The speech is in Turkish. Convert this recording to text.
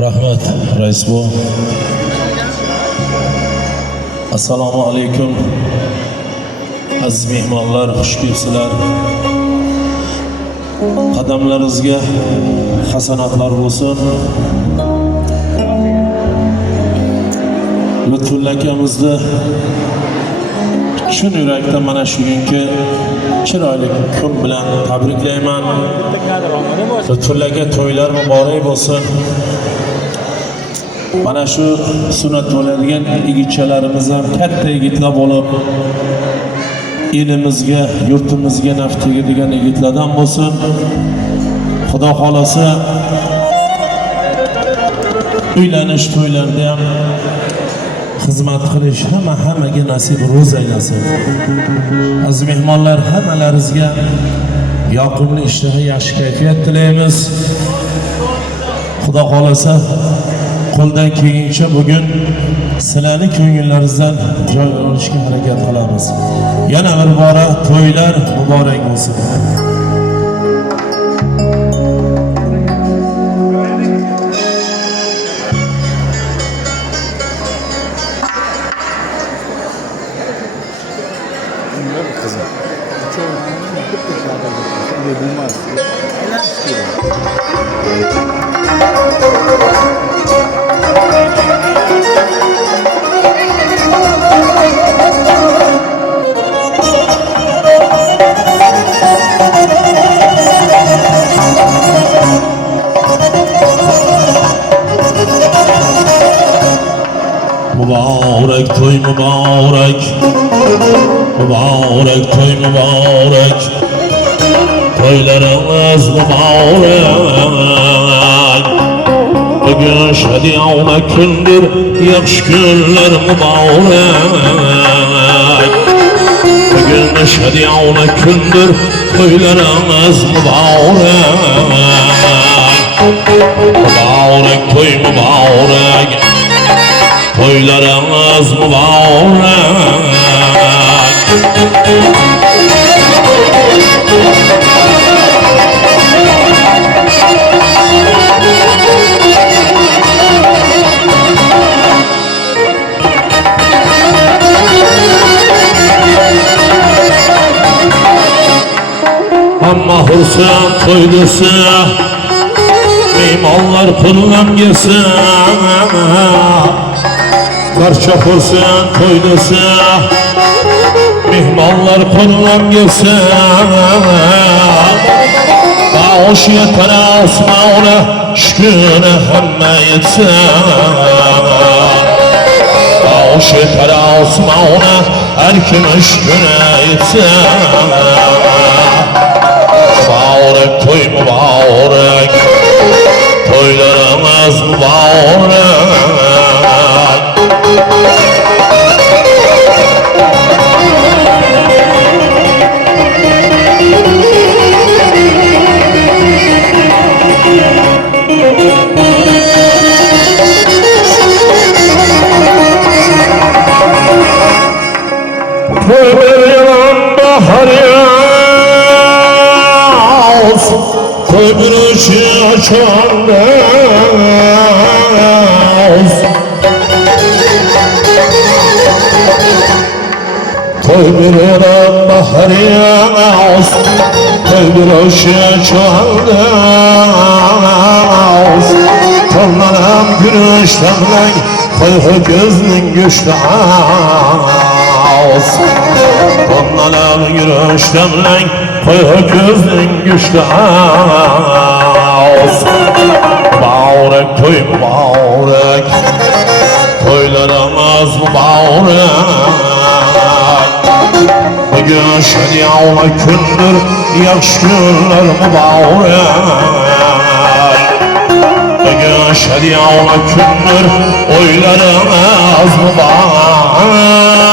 Rahmat rais bu. Assalomu alaykum. Aziz mehmonlar, xush kelibsizlar. Qadamlaringizga hasanatlar bo'lsin. Lutfulla akamizni chin yurakdan mana shu kungi chiroyli kun bilan tabriklayman. Lutfulla aka to'ylar muborak bo'lsin. Mana shu sunnat bo'ladigan yigitchalarimiz ham katta yigitlar bo'lib, elimizga, yurtimizga naf tegadigan yigitlardan bo'lsin. Xudo xolasa uylanish to'ylarda ham xizmat qilish hammaga nasib ro'z aylasin. Aziz mehmonlar, hammalaringizga yoqimli ishtaha, yaxshi kayfiyat tilaymiz. Xudo xolasa qo'ldan kelgancha bugun sizlarning ko'ngillaringizdan joy olishga harakat qilamiz. Yana bir bora to'ylar muborak bo'lsin. Mübarek toy mübarek, mübarek toy mübarek, toylarımız mübarek. Bugün şadiyana gündür, yaxşı günler mübarek. Bugün şadiyana gündür, toylarımız mübarek. Mübarek toy mübarek, toylarımız mübarek. Amma hırsan toylusu, meymanlar kullan gelsin. Karça hırsan toylusu, mehmanlar kullan gelsin. Bağış yeter asmağına, şüküne hemme yetsin. Bağış yeter asmağına, her kime şüküne yetsin. Mübarek toy mübarek, toylarımız mübarek. Toy bir yalan bahar yaz, toy bir ışığı açan yaz. Toy bir yalan bahar yaz, toy bir ışığı açan yaz. Tonlarım gülüşten renk, koyu gözünün güçlü ağız. Tonlarım gülüşten renk, koyu gözünün güçlü ağız. Mübarek toy mübarek, toylarımız mübarek. Bugün şadiyana gündür, yaxşı günler mübarek. Bugün şadiyana gündür, oylarımız mübarek.